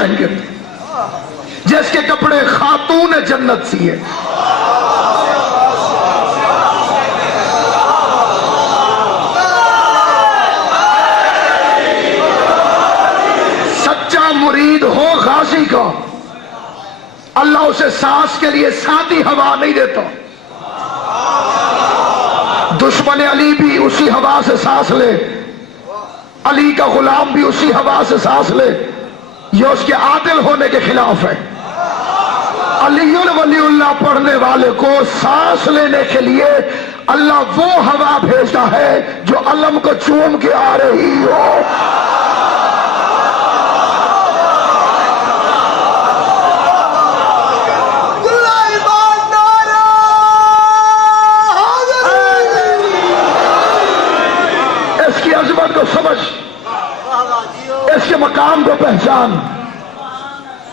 حسین کے تھے، جس کے کپڑے خاتون جنت سیے. سچا مرید ہو غازی کا، اللہ اسے سانس کے لیے ساتھی ہوا نہیں دیتا. دشمن علی بھی اسی ہوا سے سانس لے، علی کا غلام بھی اسی ہوا سے سانس لے، یہ اس کے عادل ہونے کے خلاف ہے. علی ولی اللہ پڑھنے والے کو سانس لینے کے لیے اللہ وہ ہوا بھیجتا ہے جو علم کو چوم کے آ رہی ہو. اس کی عظمت کو سمجھ، اس کے مقام کو پہچان.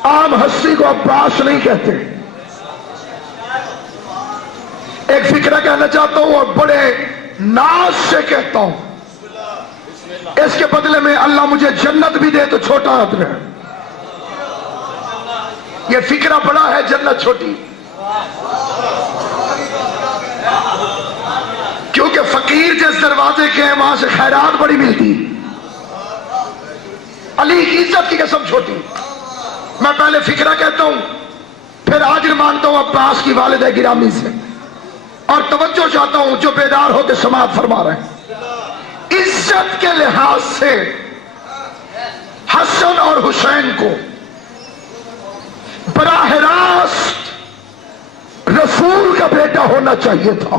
عام ہستی کو عباس نہیں کہتے. ایک فکرہ کہنا چاہتا ہوں اور بڑے ناز سے کہتا ہوں، اس کے بدلے میں اللہ مجھے جنت بھی دے تو چھوٹا آدمی ہے. یہ فکرہ بڑا ہے، جنت چھوٹی. کیونکہ فقیر جس دروازے کے ہیں وہاں سے خیرات بڑی ملتی. علی کی عزت کی قسم چھوٹی. میں پہلے فکرہ کہتا ہوں، پھر آجر مانتا ہوں عباس کی والدہ گرامی سے، اور توجہ چاہتا ہوں جو بیدار ہو کے سماعت فرما رہے ہیں. عزت کے لحاظ سے حسن اور حسین کو براہ راست رسول کا بیٹا ہونا چاہیے تھا.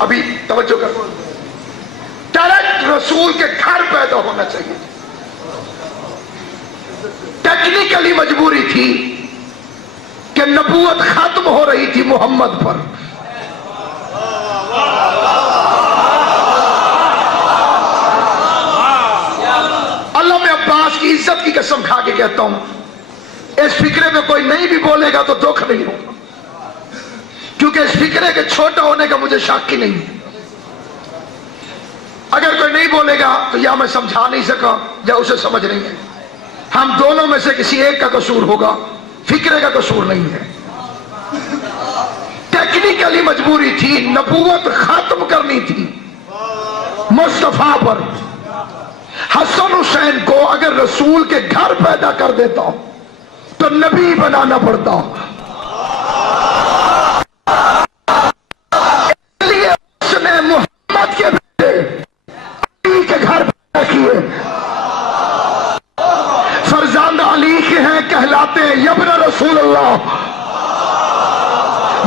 ابھی توجہ کر، ڈائریکٹ رسول کے گھر پیدا ہونا چاہیے. ٹیکنیکلی مجبوری تھی کہ نبوت ختم ہو رہی تھی محمد پر. اللہ میں عباس کی عزت کی قسم کھا کے کہتا ہوں، اس فکرے میں کوئی نہیں بھی بولے گا تو دکھ نہیں ہوگا، کیونکہ اس فکرے کے چھوٹا ہونے کا مجھے شک ہی نہیں. اگر کوئی نہیں بولے گا تو یا میں سمجھا نہیں سکا یا اسے سمجھ نہیں ہے. ہم دونوں میں سے کسی ایک کا قصور ہوگا، فکرے کا قصور نہیں ہے. ٹیکنیکلی مجبوری تھی، نبوت ختم کرنی تھی مصطفیٰ پر. حسن حسین کو اگر رسول کے گھر پیدا کر دیتا تو نبی بنانا پڑتا. اس لیے اس نے محمد کے بیٹے علی کے گھر پیدا کیے. فرزند علی کے ہیں، کہلاتے ہیں یبن رسول اللہ.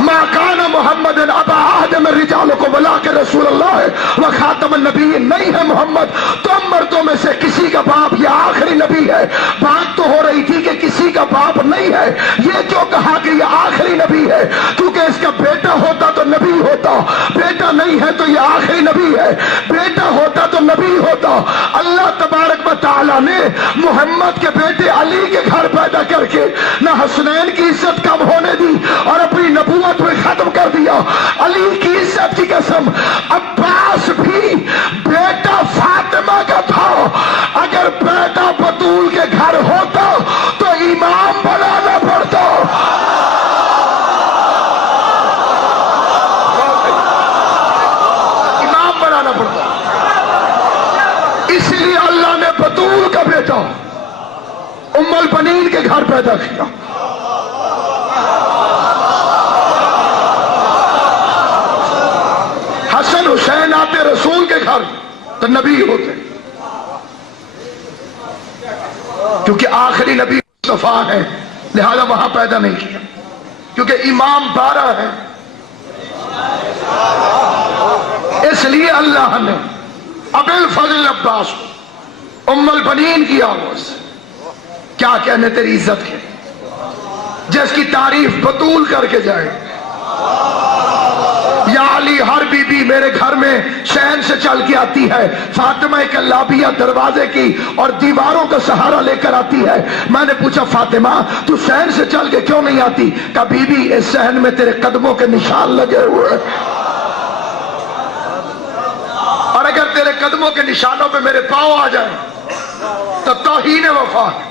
ما کان محمد ابا احد من رجالکم ولکن رسول اللہ و خاتم النبی. نہیں ہے محمد تم مردوں میں سے کسی کا باپ، یہ آخری نبی ہے. بات تو ہو رہی تھی کہ کسی کا باپ نہیں ہے، یہ کیوں کہا کہ یہ آخری نبی ہے؟ کیونکہ اس کا بیٹا ہوتا تو نبی ہوتا، بیٹا نہیں ہے تو یہ آخری نبی ہے. بیٹا ہوتا تو نبی ہوتا. اللہ تبارک و تعالی نے محمد کے بیٹے علی کے گھر پیدا کر کے نہ حسنین کی عزت کم ہونے دی اور اپنی نبوت میں ختم کر دیا. علی کی عزت کی قسم، عباس بھی بیٹا فاطمہ کا تھا. اگر بیٹا بطول کے گھر ہوتا تو امام بنانا پڑتا. امام بنانا پڑتا. اس لیے اللہ نے بطول کا بیٹا ام البنین کے گھر پیدا کیا. حسن حسین آتے رسول کے گھر تو نبی ہوتے، کیونکہ آخری نبی مصطفیٰ ہے، لہذا وہاں پیدا نہیں کیا. کیونکہ امام 12 ہے، اس لیے اللہ نے ابو الفضل عباس ام البنین کی آواز. کیا کہنے تیری عزت کے، جس کی تعریف بطول کر کے جائے. یا علی ہر بی بی میرے گھر میں شہن سے چل کے آتی ہے، فاطمہ کلابیہ دروازے کی اور دیواروں کا سہارا لے کر آتی ہے. میں نے پوچھا فاطمہ تو شہن سے چل کے کیوں نہیں آتی؟ کہا بی بی اس شہن میں تیرے قدموں کے نشان لگے ہوئے. اور اگر تیرے قدموں کے نشانوں پہ میرے پاؤں آ جائیں تو توہین وفا ہے۔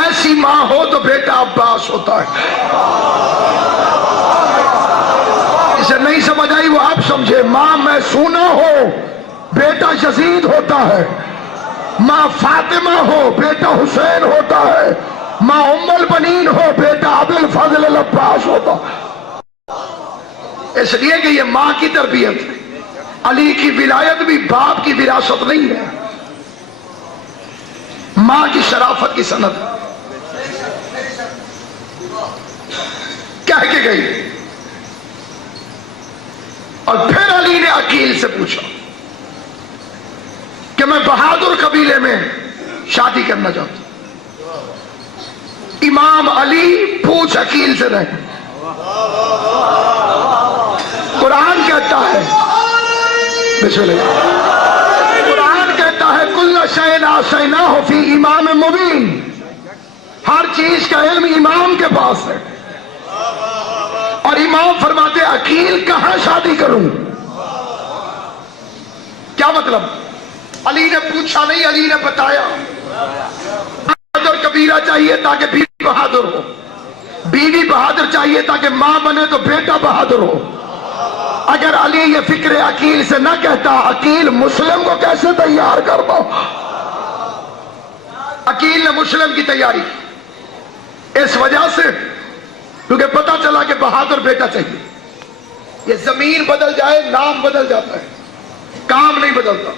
ایسی ماں ہو تو بیٹا عباس ہوتا ہے۔ اسے نہیں سمجھ آئی وہ آپ سمجھے۔ ماں میسونہ ہو بیٹا یزید ہوتا ہے، ماں فاطمہ ہو بیٹا حسین ہوتا ہے، ماں ام البنین ہو بیٹا ابو الفضل العباس ہوتا ہے۔ اس لیے کہ یہ ماں کی تربیت ہے۔ علی کی ولایت بھی باپ کی وراثت نہیں ہے، ماں کی شرافت کی سند کہہ کے گئی۔ اور پھر علی نے عقیل سے پوچھا کہ میں بہادر قبیلے میں شادی کرنا چاہتا ہوں۔ امام علی پوچھ عقیل سے رہے۔ قرآن کہتا ہے بسم اللہ، قرآن کہتا ہے کل شیء احصیناہ فی امام مبین، ہر چیز کا علم امام کے پاس ہے۔ اور امام فرماتے عقیل کہاں شادی کروں؟ کیا مطلب؟ علی نے پوچھا نہیں، علی نے بتایا۔ بہادر قبیلہ چاہیے تاکہ بیوی بہادر ہو، بیوی بہادر چاہیے تاکہ ماں بنے تو بیٹا بہادر ہو۔ اگر علی یہ فکر عقیل سے نہ کہتا، عقیل مسلم کو کیسے تیار کرتا؟ عقیل نے مسلم کی تیاری کی اس وجہ سے کیونکہ پتا چلا کہ بہادر بیٹا چاہیے۔ یہ زمین بدل جائے نام بدل جاتا ہے، کام نہیں بدلتا۔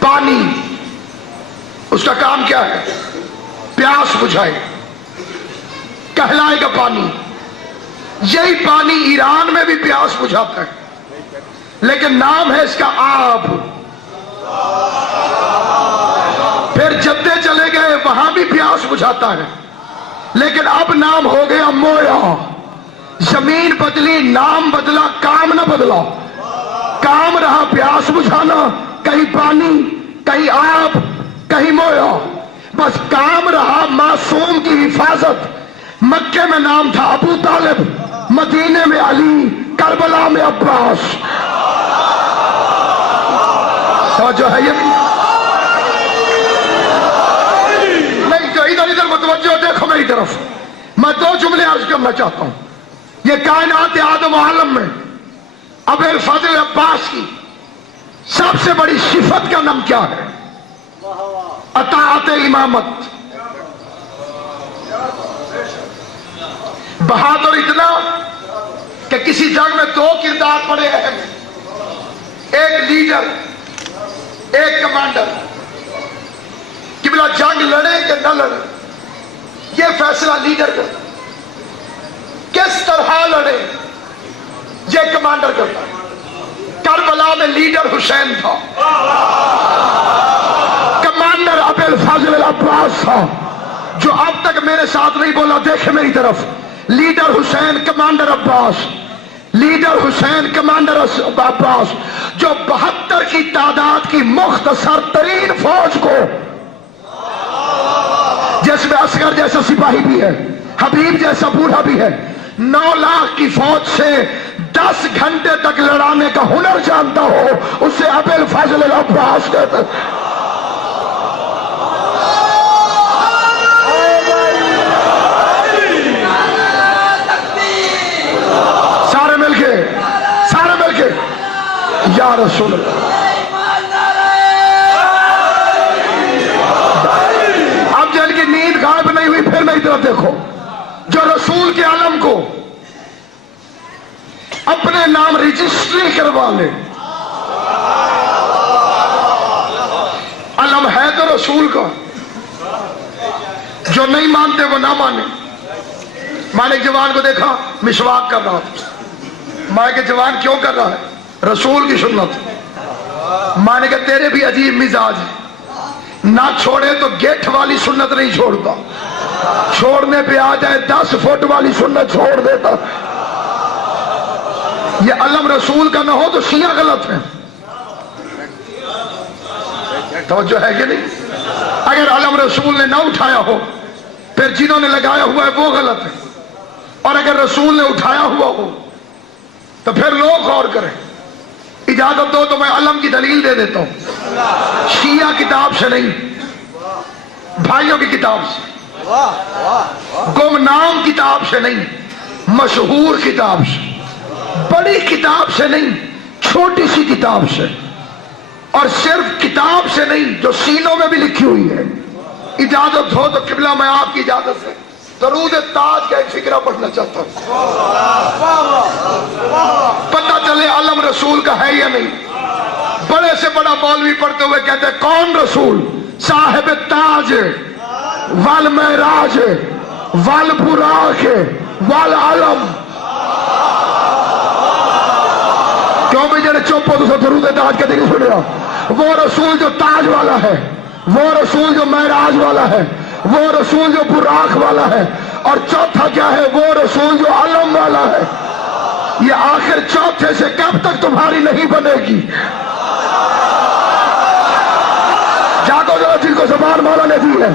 پانی اس کا کام کیا ہے؟ پیاس بجھائے، کہلائے گا پانی۔ یہی پانی ایران میں بھی پیاس بجھاتا ہے، لیکن نام ہے اس کا آب۔ پھر جدے چلے گئے، وہاں بھی پیاس بجھاتا ہے، لیکن اب نام ہو گیا مویا۔ زمین بدلی، نام بدلا، کام نہ بدلا۔ کام رہا پیاس بجھانا، کہیں پانی، کہیں آب، کہیں مویا، بس کام رہا معصوم کی حفاظت۔ مکے میں نام تھا ابو طالب، مدینے میں علی، کربلا میں عباس۔ توجہ ہے یہ نہیں تو ادھر ادھر متوجہ دیکھو میری طرف۔ میں دو جملے عرض کرنا چاہتا ہوں۔ یہ کائنات آدم و عالم میں ابو الفضل عباس کی سب سے بڑی صفت کا نام کیا ہے؟ اطاعت امامت۔ بہادر اتنا کہ کسی جنگ میں دو کردار پڑے اہم، ایک لیڈر ایک کمانڈر۔ قبلہ جنگ لڑے کہ نہ لڑے یہ فیصلہ لیڈر کرتا، کس طرح لڑے یہ کمانڈر کرتا۔ کربلا میں لیڈر حسین تھا، کمانڈر ابو الفضل العباس تھا۔ جو اب تک میرے ساتھ نہیں بولا دیکھے میری طرف۔ لیڈر حسین، کمانڈر عباس، لیڈر حسین، کمانڈر عباس، جو 72 کی تعداد کی مختصر ترین فوج کو، جس میں اصغر جیسا سپاہی بھی ہے، حبیب جیسا بوڑھا بھی ہے، 9 لاکھ کی فوج سے 10 گھنٹے تک لڑانے کا ہنر جانتا ہو، اسے ابو الفضل العباس کہتے ہیں۔ سارے مل کے یا رسول اللہ۔ اب جن کی نیند غائب نہیں ہوئی پھر میری طرف دیکھو۔ جو رسول کے علم کو اپنے نام رجسٹری کروا لے، علم ہے تو رسول کا، جو نہیں مانتے وہ نہ مانے۔ میں نے ایک جوان کو دیکھا مسواک کر رہا تھا، میں کہ جوان کیوں کر رہا ہے؟ رسول کی سنت۔ میں نے کہا تیرے بھی عجیب مزاج ہے، نہ چھوڑے تو گیٹ والی سنت نہیں چھوڑتا، چھوڑنے پہ آ جائے 10 فٹ والی سنت چھوڑ دیتا۔ یہ علم رسول کا نہ ہو تو شیعہ غلط ہے۔ توجہ ہے کہ نہیں؟ اگر علم رسول نے نہ اٹھایا ہو پھر جنہوں نے لگایا ہوا ہے وہ غلط ہے، اور اگر رسول نے اٹھایا ہوا ہو تو پھر لوگ غور کریں. اجازت دو تو میں علم کی دلیل دے دیتا ہوں. شیعہ کتاب سے نہیں، بھائیوں کی کتاب سے، گمنام کتاب سے نہیں، مشہور کتاب سے، بڑی کتاب سے نہیں، چھوٹی سی کتاب سے، اور صرف کتاب سے نہیں جو سینوں میں بھی لکھی ہوئی ہے. اجازت ہو تو قبلہ میں آپ کی اجازت سے درود تاج کا ایک فقرہ پڑھنا چاہتا ہوں. پتہ چلے علم رسول کا ہے یا نہیں. بڑے سے بڑا مولوی پڑھتے ہوئے کہتے ہیں کون رسول؟ صاحب تاج والمعراج والبراق والعلم. کیوں بھی جڑے چپ ہو تو درود تاج کا نہیں سنیا؟ وہ رسول جو تاج والا ہے، وہ رسول جو معراج والا ہے، وہ رسول جو براق والا ہے، اور چوتھا کیا ہے؟ وہ رسول جو علم والا ہے. یہ آخر چوتھے سے کب تک تمہاری نہیں بنے گی؟ جاگو ذرا، جن کو زبان مولا نے دی ہے،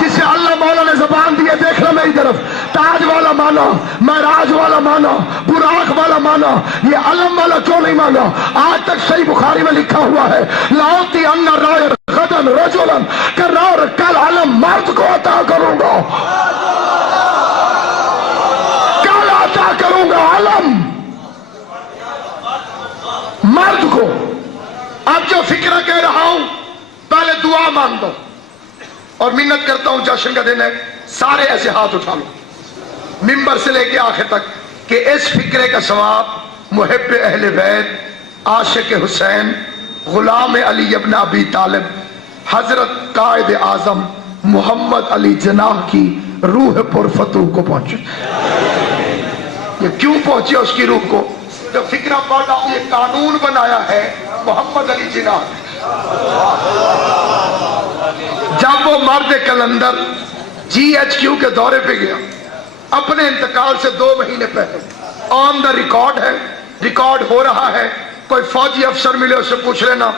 جسے اللہ مولا نے زبان دی ہے، دیکھ لو میری طرف. تاج والا مانا، معراج والا مانا، براق والا مانا، یہ علم والا کیوں نہیں مانا؟ آج تک صحیح بخاری میں لکھا ہوا ہے لاؤتی ان رائر غدن رجلن کرار کل علم مرد کو عطا کروں گا، کل عطا کروں گا علم مرد کو. اب جو فکرہ کہہ رہا ہوں پہلے دعا مانگ دو، اور منت کرتا ہوں، جشن کا دن ہے، سارے ایسے ہاتھ اٹھا لو ممبر سے لے کے آخر تک، کہ اس فکرے کا ثواب محب اہل بیت، عاشق حسین، غلام علی ابن ابی طالب، حضرت قائد اعظم محمد علی جناح کی روح پرفتوح کو پہنچے. یہ کیوں پہنچے اس کی روح کو؟ جو فکرہ پڑھ رہا ہوں، یہ قانون بنایا ہے محمد علی جناح نے. جب وہ مرد کلندر GHQ کے دورے پہ گیا اپنے انتقال سے 2 مہینے پہلے، آن دا ریکارڈ ہے، ریکارڈ ہو رہا ہے، کوئی فوجی افسر ملے اس سے پوچھ لینا.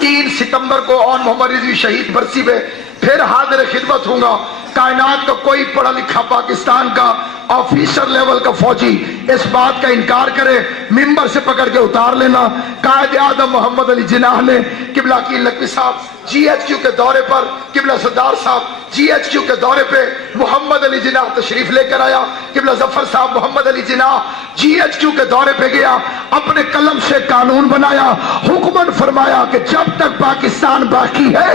3 ستمبر کو آن محمد رضوی شہید برسی پہ پھر حاضر خدمت ہوں گا. کائنات کا کوئی پڑھا لکھا پاکستان کا آفیسر لیول کا فوجی اس بات کا انکار کرے، ممبر سے پکڑ کے اتار لینا. قائد اعظم محمد علی جناح نے قبلہ کی لکھوی صاحب GHQ کے دورے پر، قبلہ سردار صاحب GHQ کے دورے پہ محمد علی جناح تشریف لے کر آیا. قبلہ ظفر صاحب محمد علی جناح GHQ کے دورے پہ گیا، اپنے قلم سے قانون بنایا، حکمن فرمایا کہ جب تک پاکستان باقی ہے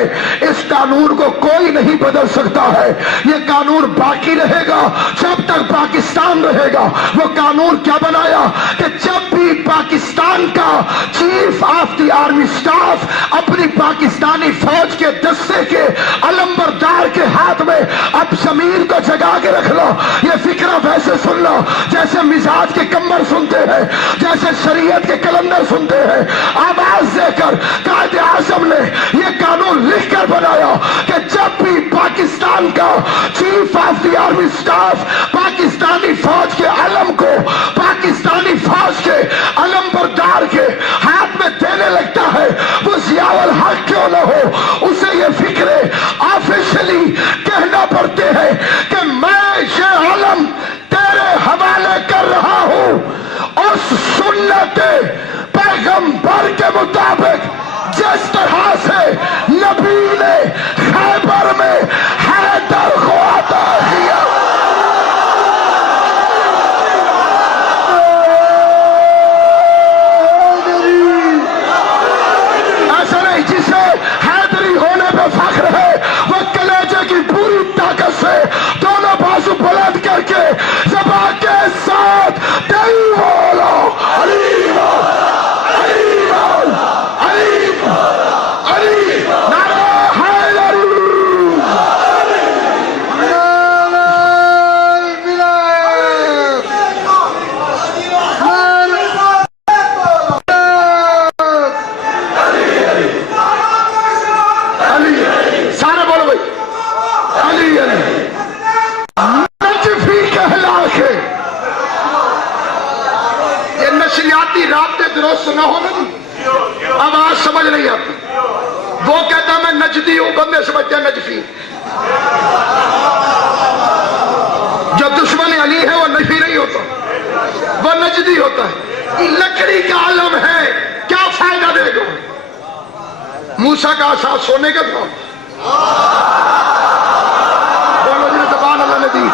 اس قانون کو کوئی نہیں بدل سکتا ہے. یہ قانون باقی رہے گا جب تک پاکستان رہے گا. وہ قانون کیا بنایا کہ جب بھی پاکستان کا chief of the army staff اپنی پاکستانی فوج کے دستے کے علمبردار کے ہاتھ میں اب ضمیر کو جگا کے رکھ لو. یہ فکرہ ویسے سن لو جیسے مزاج کے کمر سنتے ہیں، جیسے شریعت کے کلندر سنتے ہیں. آواز دے کر قائد اعظم نے یہ قانون لکھ کر بنایا کہ جب بھی پاکستان کا chief of the army staff Pakistani فوج کے علم کو پاکستانی فوج کے علم بردار کے ہاتھ میں دینے لگتا ہے، وہ ضیاء الحق کیوں نہ ہو، اسے یہ فکرے آفیشلی کہنا پڑتے ہیں کہ میں یہ علم تیرے حوالے کر رہا ہوں اس سنت پیغمبر کے مطابق جس طرح سے نبی نے خیبر میں حیدر کو عطا کیا. ایسا نہیں جسے حیدری ہونے پہ فخر ہے وہ کلیجے کی پوری طاقت سے دونوں بازو بلند کر کے زبان کے ساتھ دل بولو علی نہ ہو نا، آواز سمجھ نہیں آتی. وہ کہتا میں نجدی ہوں، بندے سمجھتے ہیں نجفی. جو دشمن علی ہے وہ نجفی نہیں ہوتا، وہ نجدی ہوتا ہے. لکڑی کا عالم ہے، کیا فائدہ دے گا؟ موسیٰ کا ساتھ سونے کا تھا، بولو جی زبان اللہ نے دی۔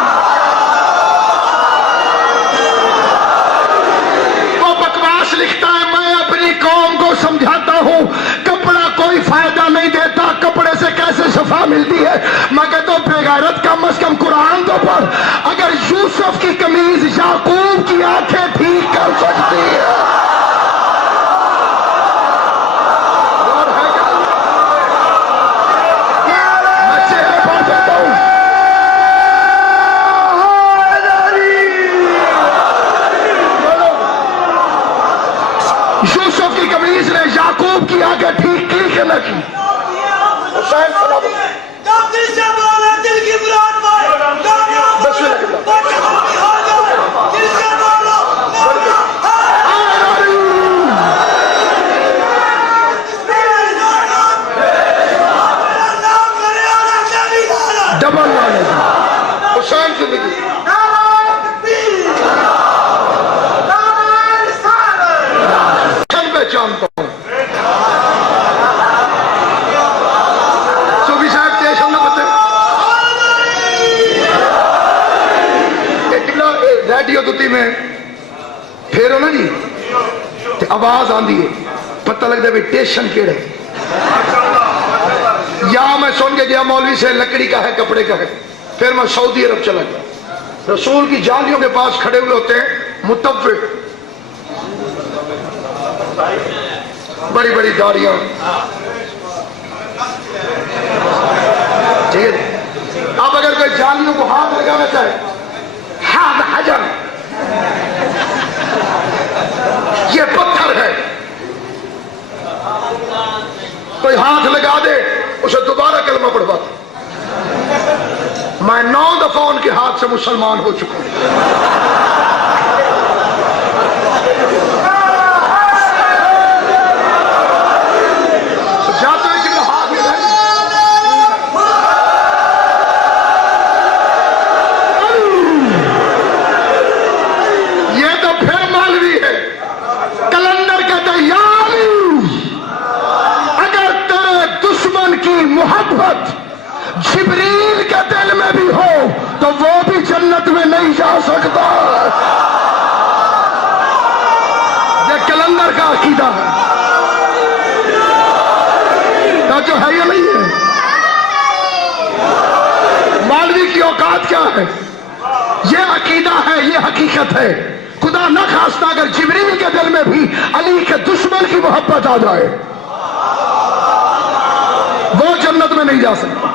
وہ بکواس لکھتا ہے، میں اپنی قوم کو سمجھاتا ہوں کپڑا کوئی فائدہ نہیں دیتا، کپڑے سے کیسے شفا ملتی ہے؟ میں کہتا ہوں بے غیرت، کم از کم قرآن تو پڑھ۔ اگر یوسف کی قمیض یعقوب کی آنکھیں ٹھیک کر سکتی ہے، یوسف کی قمیض نے یعقوب کی آنکھیں ٹھیک کی کہ نہ کی؟ حسین ڈبل نالج، حسین زندگی جانتا ہوں۔ صوفی صاحب دیش ہم نہ بتے ریڈیو دتی میں پھیرو نا جی تے آواز آندی ہے، پتہ لگتا ہے بھی ٹیشن کیڑے، یا میں سن کے گیا مولوی سے لکڑی کا ہے کپڑے کا ہے، پھر میں سعودی عرب چلا گیا، رسول کی جانیوں کے پاس کھڑے ہوئے ہوتے ہیں متفق، بڑی بڑی داڑیاں، ٹھیک ہے۔ اب اگر کوئی جانیوں کو ہاتھ لگانا چاہے، ہاتھ حجر، یہ پتھر ہے، کوئی ہاتھ لگا دے اسے دوبارہ کلمہ پڑھواتا۔ میں 9 دفعہ ان کے ہاتھ سے مسلمان ہو چکا ہوں۔ محبت جبریل کے دل میں بھی ہو تو وہ بھی جنت میں نہیں جا سکتا۔ یہ کلندر کا عقیدہ ہے، جو ہے یہ نہیں ہے۔ مولوی کی اوقات کیا ہے؟ یہ عقیدہ ہے، یہ حقیقت ہے۔ خدا نہ خواستہ اگر جبریل کے دل میں بھی علی کے دشمن کی محبت آ جائے، وہ جنت میں نہیں جا سکتا۔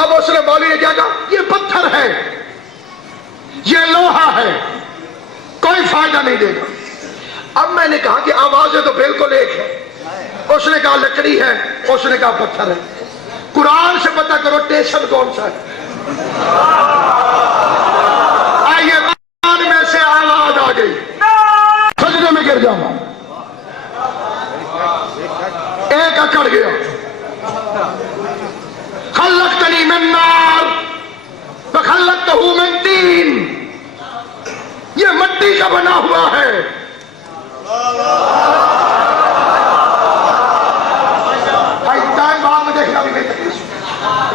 اب اس نے مولوی نے کیا کہا؟ یہ پتھر ہے، یہ لوہا ہے، کوئی فائدہ نہیں دے گا۔ اب میں نے کہا کہ آوازیں تو بالکل ایک ہے، اس نے کہا لکڑی ہے، اس نے کہا پتھر ہے، قرآن سے پتہ کرو ٹیشن کون سا ہے۔ آئیے قرآن میں سے آواز آ گئی، سجدے میں گر جاؤں، ایک اکڑ گیا، خلقتنی من نار وخلقتہ من طین، یہ مٹی کا بنا ہوا ہے۔ بھائی ٹائم بعد میں دیکھنا بھی نہیں تکلیف،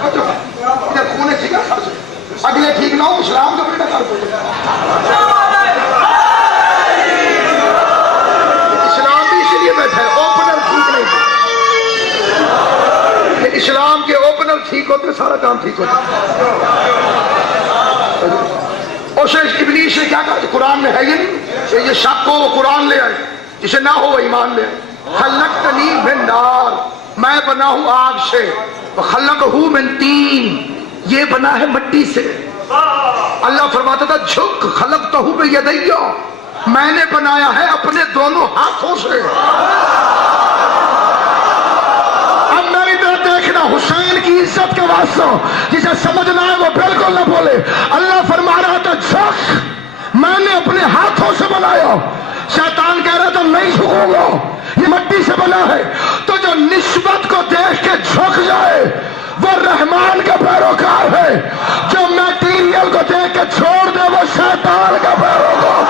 ادھر خونے ٹھیک ہے، اگلے ٹھیک نہ ہو، اسلام کا بیٹا کر دو۔ اسلام بھی اسی لیے بیٹھا ہے، اوپنر ٹھیک نہیں تھا۔ اسلام کے اوپنر ٹھیک ہوتے سارا کام ٹھیک ہوتا۔ اور ابلیس نے کیا کہا؟ قرآن میں ہے یہ نہیں، یہ شک ہو وہ قرآن لے آئے، اسے نہ ہو وہ ایمان لے آئے۔ خلقتنی من نار، میں بنا ہوں آگ سے، وخلقہ من طین، یہ بنا ہے مٹی سے۔ اللہ فرماتا تھا جھک، خلقتہ بیدی، میں نے بنایا ہے اپنے دونوں ہاتھوں سے۔ اب میری طرف دیکھنا، حسین کی عزت کے واسطے جسے سمجھنا ہے وہ بالکل نہ بولے۔ اللہ فرما رہا تھا جھک، میں نے اپنے ہاتھوں سے بنایا۔ شیطان کہہ رہا تھا نہیں جھکوں گا، یہ مٹی سے بنا ہے۔ تو جو نسبت کو دیکھ کے جھک جائے وہ رحمان کا پیروکار ہے، جو میٹیریل کو دیکھ کے چھوڑ دے وہ شیطان کا پیروکار۔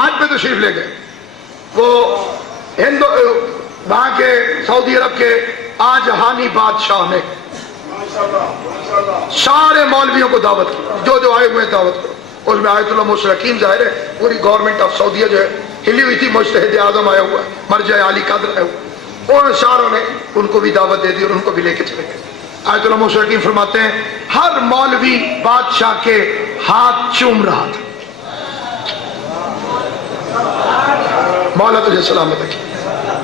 حج پہ تشریف لے گئے. وہ وہاں کے سعودی عرب کے آج ہانی بادشاہ نے سارے مولویوں کو دعوت کی, جو آئے ہوئے دعوت کرو. اس میں آیت اللہ مشرقین ظاہر ہے پوری گورنمنٹ آف سعودیہ جو ہے ہلی ہوئی تھی, مجتہد اعظم آیا ہوا ہے, مرجع عالی قدر آیا ہوا, اور ساروں نے ان کو بھی دعوت دے دی اور ان کو بھی لے کے چلے گئے. آیت اللہ مشرقین فرماتے ہیں ہر مولوی بادشاہ کے ہاتھ چوم رہا تھا. مولا تجھے سلامت رکھے.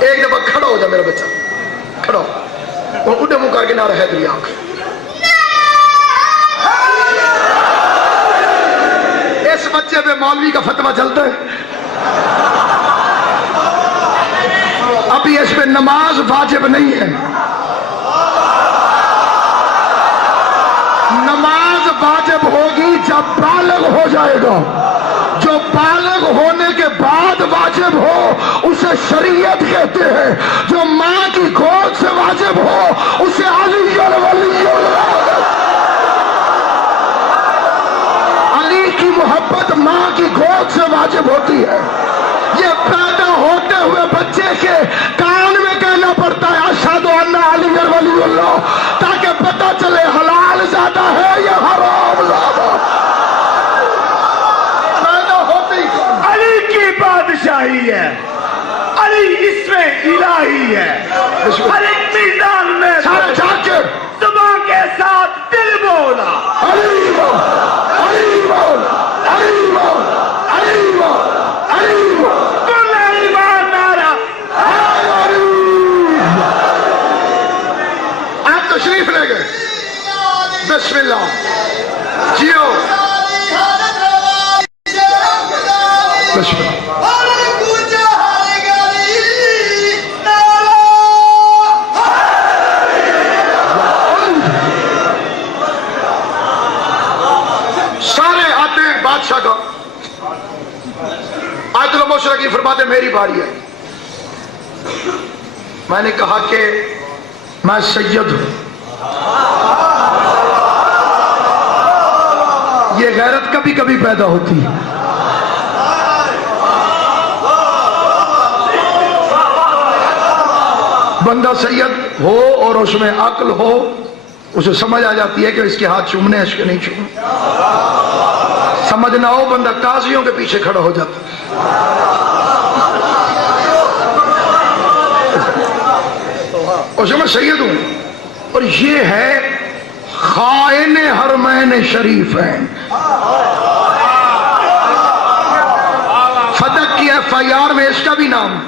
ایک دفعہ کھڑا ہو جا میرا بچہ, کھڑا ہو اور اڈے منہ کر کے نعرہ حیدری آنکھ. اس بچے پہ مولوی کا فتویٰ چلتا ہے. ابھی اس پہ نماز واجب نہیں ہے. نماز واجب ہوگی جب بالغ ہو جائے گا. جو بالغ ہونے کے بعد واجب ہو اسے شریعت کہتے ہیں. جو ماں کی گود سے واجب ہو اسے علی الولی اللہ. علی کی محبت ماں کی گود سے واجب ہوتی ہے. یہ پیدا ہوتے ہوئے بچے کے کان میں کہنا پڑتا ہے اشہد ان علی ولی اللہ, تاکہ پتہ چلے حلال زیادہ ہے یا حرام زیادہ. پیدا ہوتے ہی علی کی بادشاہی ہے, علی اس میں الہی ہے. علی میدان میں سارے جاکر زبان کے ساتھ دل بولا علی بول, علی بول, علی بول, علی بول, علی بول. کل ایمان نارا. آپ تشریف لے گئے. بسم اللہ جیو. بسم اللہ. سارے آتے ہیں بادشاہ کا. آیت اللہ مشرقین فرماتے میری باری ہے. میں نے کہا کہ میں سید ہوں. یہ غیرت کبھی کبھی پیدا ہوتی ہے. بندہ سید ہو اور اس میں عقل ہو, اسے سمجھ آ جاتی ہے کہ اس کے ہاتھ چومنے اس کے نہیں چومنے. سمجھ نہ ہو بندہ قاضیوں کے پیچھے کھڑا ہو جاتا. اور میں سید ہوں, اور یہ ہے خائن حرمین شریفین. فتح کی FIR میں اس کا بھی نام.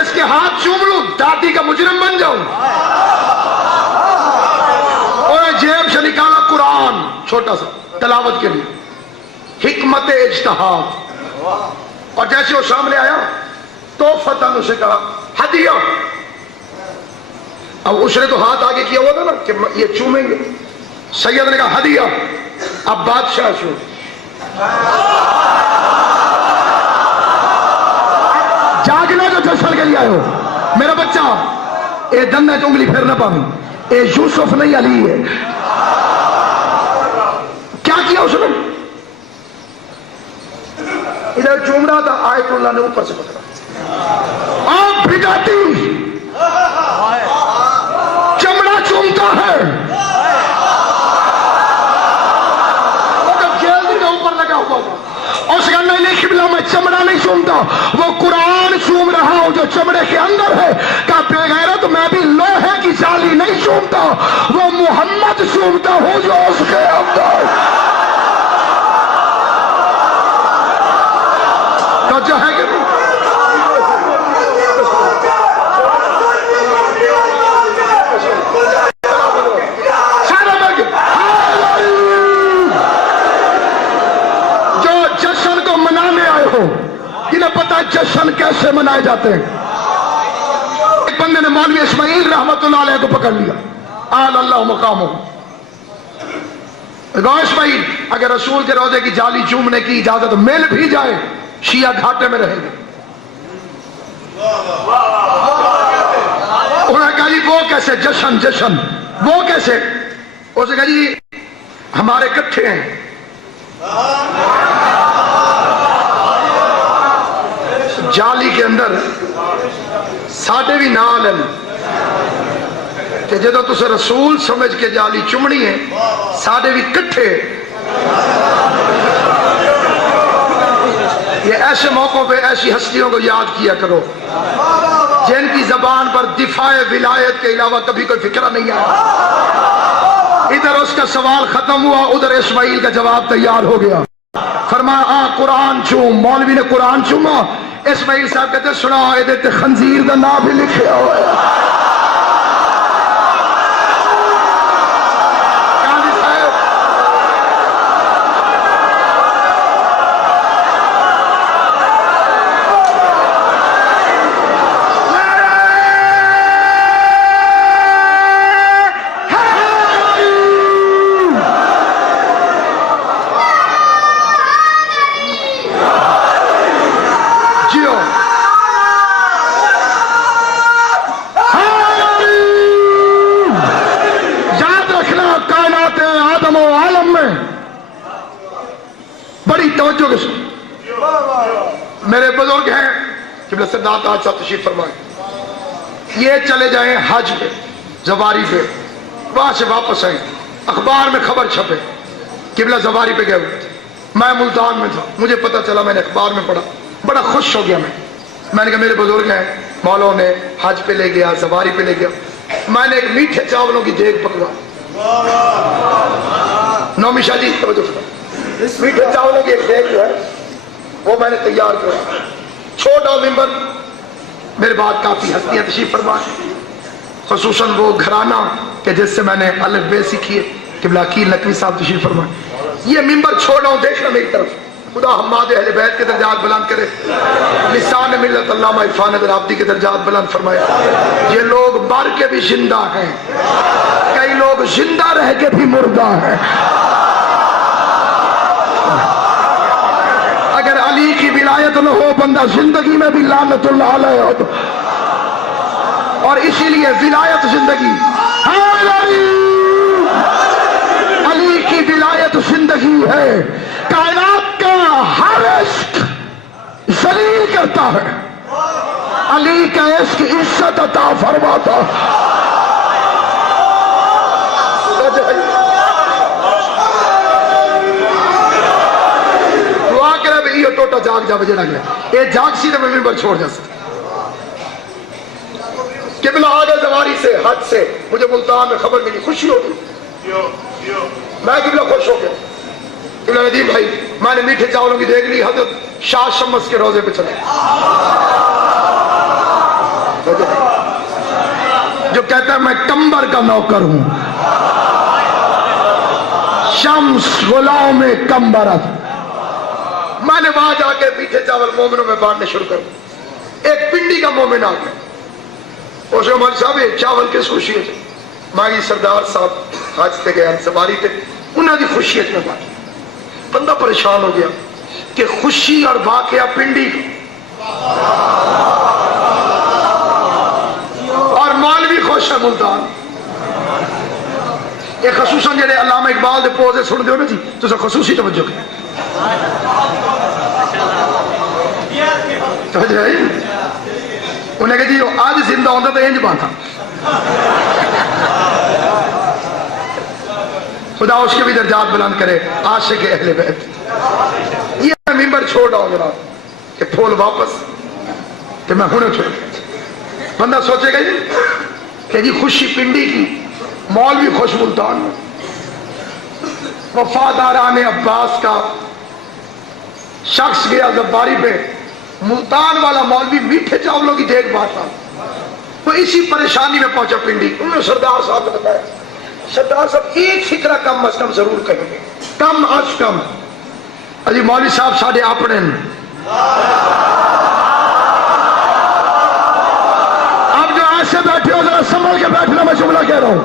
اس کے ہاتھ چوم لوں, دادی کا مجرم بن جاؤں. اور جیب سے نکالا قرآن چھوٹا سا تلاوت کے لیے, حکمت اجتہاد. اور جیسے وہ سامنے آیا تو فتح اسے کہا ہدیہ. اب اس نے تو ہاتھ آگے کیا ہوا تھا نا کہ یہ چومیں گے. سید نے کہا ہدیہ. اب بادشاہ چوم. جاگنا جو جشن کے لیے آئے ہو میرا بچہ, اے دن ہے انگلی پھیر نہ پاؤں. اے یوسف نہیں علی ہے. کیا کیا اس نے؟ ادھر چوم رہا تھا, آیت اللہ نے اوپر سے پکڑا. آپ بھگاتی چمڑا چومتا ہے. اوپر لگا ہوا تھا. اور اس کا نہیں قبلہ میں چمڑا نہیں چومتا, وہ قرآن چوم رہا ہوں جو چمڑے کے اندر ہے. کہا بے غیرت میں بھی لوہے کی جالی نہیں چومتا, وہ محمد چومتا ہوں جو اس کے اندر. جو ہے کہ جو جشن کو منانے آئے ہو انہیں پتا ہے جشن کیسے منائے جاتے ہیں. ایک بندے نے مولوی اسماعیل رحمت اللہ علیہ کو پکڑ لیا. آل اللہ مقامہ. اسماعیل اگر رسول کے روضے کی جالی چومنے کی اجازت مل بھی جائے شیعہ گھاٹے میں رہے گا. انہوں نے کہا جی وہ کیسے جشن, وہ کیسے؟ اس نے کہا جی ہمارے کٹھے ہیں. جالی کے اندر ساڈے بھی نال ہیں کہ جدو تسے رسول سمجھ کے جالی چمڑی ہے ساڈے بھی کٹھے. یہ ایسے موقعوں پہ ایسی ہستیوں کو یاد کیا کرو جن کی زبان پر دفاع ولایت کے علاوہ کبھی کوئی فکرہ نہیں آیا. ادھر اس کا سوال ختم ہوا، ادھر اسماعیل کا جواب تیار ہو گیا. فرمایا قرآن چوم. مولوی نے قرآن چوما. اسماعیل صاحب کہتے سنا یہ خنزیر کا نام بھی لکھا ہوا ہے. میرے بزرگ ہیں قبلہ سردار تاج صاحب تشریف فرمائیں. یہ چلے جائیں حج پہ زواری پہ، وہاں سے واپس آئیں اخبار میں خبر چھپے قبلہ زواری پہ گئے ہوئے تھے. میں ملتان میں تھا، مجھے پتہ چلا، میں نے اخبار میں پڑھا، بڑا خوش ہو گیا. میں نے کہا میرے بزرگ ہیں مولوں نے حج پہ لے گیا، زواری پہ لے گیا. میں نے ایک میٹھے چاولوں کی دیگ پکوا. نومی شاہ جی میٹھے چاولوں کی ایک دیگ جو ہے وہ میں نے تیار کیا. چھوٹا ممبر، میرے بعد کافی ہستیاں تشریف فرما، خصوصاً وہ گھرانہ کہ جس سے میں نے الف بے سیکھی ہے، قبلہ عقیل نقوی صاحب تشریف فرما. یہ ممبر چھوڑا ہوں، دیکھنا میری طرف. خدا حماد اہل بیت کے درجات بلند کرے، لسان ملت علامہ عرفان حیدر عابدی کے درجات بلند فرمائے. یہ لوگ مر کے بھی زندہ ہیں، کئی لوگ زندہ رہ کے بھی مردہ ہیں. اگر علی کی ولایت نہ ہو بندہ زندگی میں بھی لعنت اللہ علیہ ہو. اور اسی لیے ولایت زندگی، علی کی ولایت زندگی ہے. کائنات کا ہر عشق ذلیل کرتا ہے، علی کا عشق عزت عطا فرماتا. دعا کرے بھی یہ ٹوٹا جاگ جا بجے لگ لے، یہ جاگ سی تو میں ممبر چھوڑ جا سکتا. قبلہ آگے زواری سے حج سے مجھے ملتان میں خبر ملی، خوشی ہوگی. میں قبلہ خوش ہو گیا. قبلہ ندیم بھائی میں نے میٹھے چاولوں کی دیکھ لی، حضرت شاہ شمس کے روزے پہ چلے جو کہتا ہے میں کمبر کا نوکر ہوں، شمس غلام میں کمبرت. میں نے وہاں جا کے میٹھے چاول مومنوں میں بانٹنے شروع کر. ایک پنڈی کا مومن آ گیا، اس نے مول صاحب یہ چاول کس خوشی ہے؟ مائی سردار صاحب حج سے گئے سواری پہ، انہوں نے خوشیت میں بانٹی. بندہ پریشان ہو گیا کہ خوشی اور واقعہ پنڈی اور مولوی خوش ہے ملتان. یہ خصوصاً جڑے علامہ اقبال دے پوزے سن دیو نا جی تو سا خصوصی توجہ کریں. انہیں کہا جی آج زندہ ہوتا تو انج باتا. خدا اس کے بھی درجات بلند کرے، عاشق اہل بیت. یہ میں ممبر چھوڑ رہا ہوں جناب کہ پھول واپس کہ میں ہونے چھوڑ. بندہ سوچے گا جی کہ جی خوشی پنڈی کی، مولوی خوش ملتان میں. وفاداران عباس کا شخص گیا زباری پہ، ملتان والا مولوی میٹھے چاولوں کی دیکھ بانٹا. وہ اسی پریشانی میں پہنچا پنڈی. انہوں نے سردار صاحب نے بتایا سردار صاحب ایک فکرہ کم از کم ضرور کہیں گے، کم از کم. علی مولوی صاحب ساڑھے اپنے اب جو ایسے بیٹھے ہو ذرا سنبھل کے بیٹھنا، میں جملہ کہہ رہا ہوں.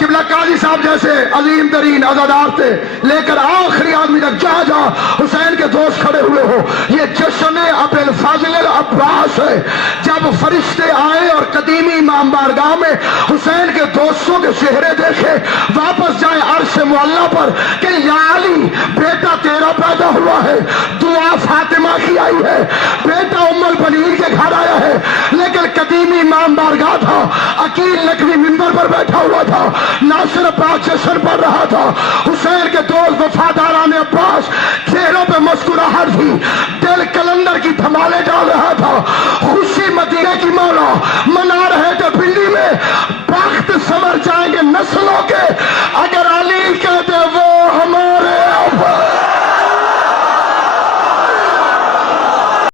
قبلہ قاضی صاحب جیسے عظیم ترین عزادار تھے، لے کر آخری آدمی تک جہاں جہاں حسین کے دوست کھڑے ہوئے ہو، یہ جشن ابو الفضل العباس ہے۔ جب فرشتے آئے اور قدیمی امام بارگاہ میں حسین کے دوستوں کے چہرے دیکھے، واپس جائے عرش معلیٰ پر کہ یا علی بیٹا تیرا پیدا ہوا ہے، دعا فاطمہ کی آئی ہے، بیٹا ام البنین کے گھر آیا ہے، لیکن قدیمی امام بارگاہ تھا، عقیل نقوی منبر پر بیٹھا ہوا تھا، ناصر پاک جشن پڑھ رہا تھا، حسین کے دوست وفاداران عباس چہروں پہ مسکراہٹ تھی، دل کلندر کی دھمالے ڈال رہا تھا، خوشی مدینے کی مولا منا رہے تھے پنڈی میں، بخت سنور جائیں گے نسلوں کے